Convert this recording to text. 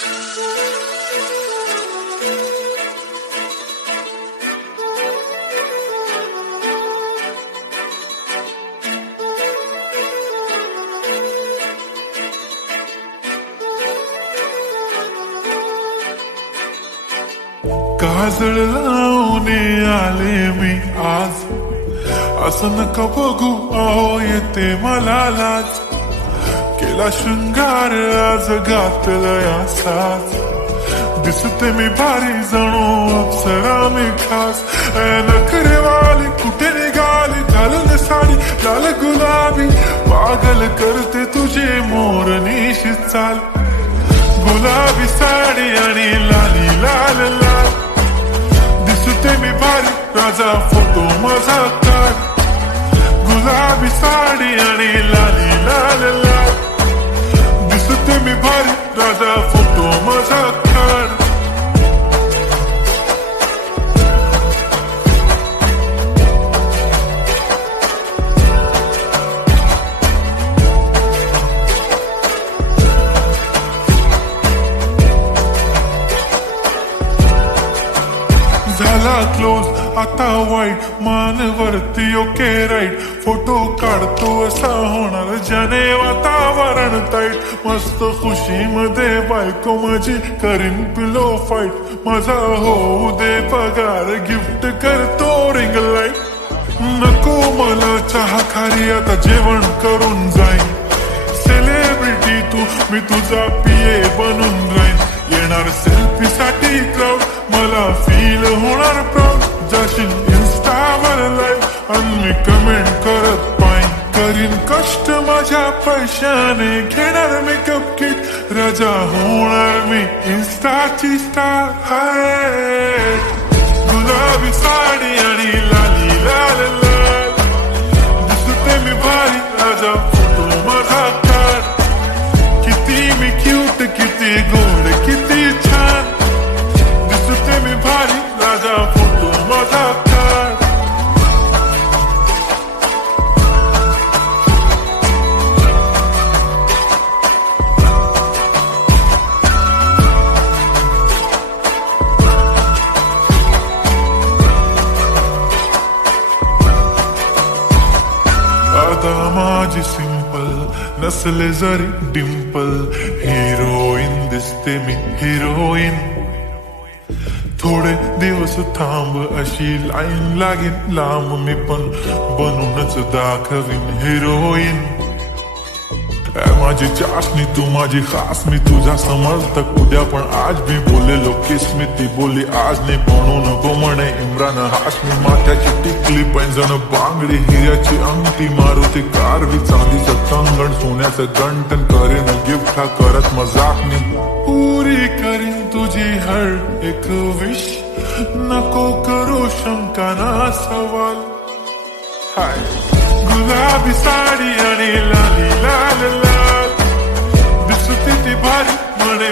काजळ लावून आले मी आज, असं नका बघू अहो येते मला लाज. केला शृंगार आज घातला साज, दिसते मी भारी जणू अप्सरा मी खास. नखरेवाली कुठे निघाली घालून साडी लाल गुलाबी, पागल करते तुझे मोरनीशी चाल. गुलाबी साडी आणि लाली लाल लाल, दिसते मी भारी राजा फोटो माझा काढ. गुलाबी साडी आणि लाली लाल लाल, दिसते मी भारी राजा फोटो माझा काढ. झाला क्लोज आता वाईट, मान वरती ओके राईट. फोटो काढतो असा होणार ज्याने वातावरण ताईट. मस्त खुशी मध्ये बायको माझी करीन पिलो फाईट. माझा होऊ दे पगार गिफ्ट करतो रिंग लाईट. नको मला चहा खारी आता जेवण करून जाईन. सेलिब्रिटी तू मी तुझा पिये बनून राहीन. येणार सेल्फी साठी क्राऊड मला फील होणार प्राऊड. जाशील इन्स्टावर लाईव्ह आणि मी कमेंट करत पाईन. करीन कष्ट माझ्या पैशाने घेणार मेकअप किट. राजा होणार मी इन्स्टाची स्टार. हाय गुलाबी साडी आणि लाली लाल लाल, दिसते मी भारी राजा फोटो माझा काढ. किती मी क्यूट किती गोड किती छान, दिसते मी भारी राजा फोटो माझा काढ. आता माझी सिंपल नसले जरी डिंपल, हिरोईन दिसते मी हिरोईन. थोडे दिवस थांब अशी लाईन लागेल लांब, मी पण बनूनच दाखवीन हिरोईन. माझी चाशनी तू माझी खास, मी तुझा समर्थक उद्या पण आज मी बोलेलो किस मी. ती बोली आज नाही बनू नको म्हणे इम्रान हाशमी. माथ्याची टिकली पैंजण बांगडी हिऱ्याची अंगठी, मारुती कारवी चांदीचं कंगण सोन्याचं गंटन. करेन गिफ्ट हा करत मजाक मी. पुरी करीन तुझी हर एक विश, नको करू शंका ना सवाल. हाय गुलाबी साडी आणि लाली लाल लाल, दिसते ती भारी म्हणे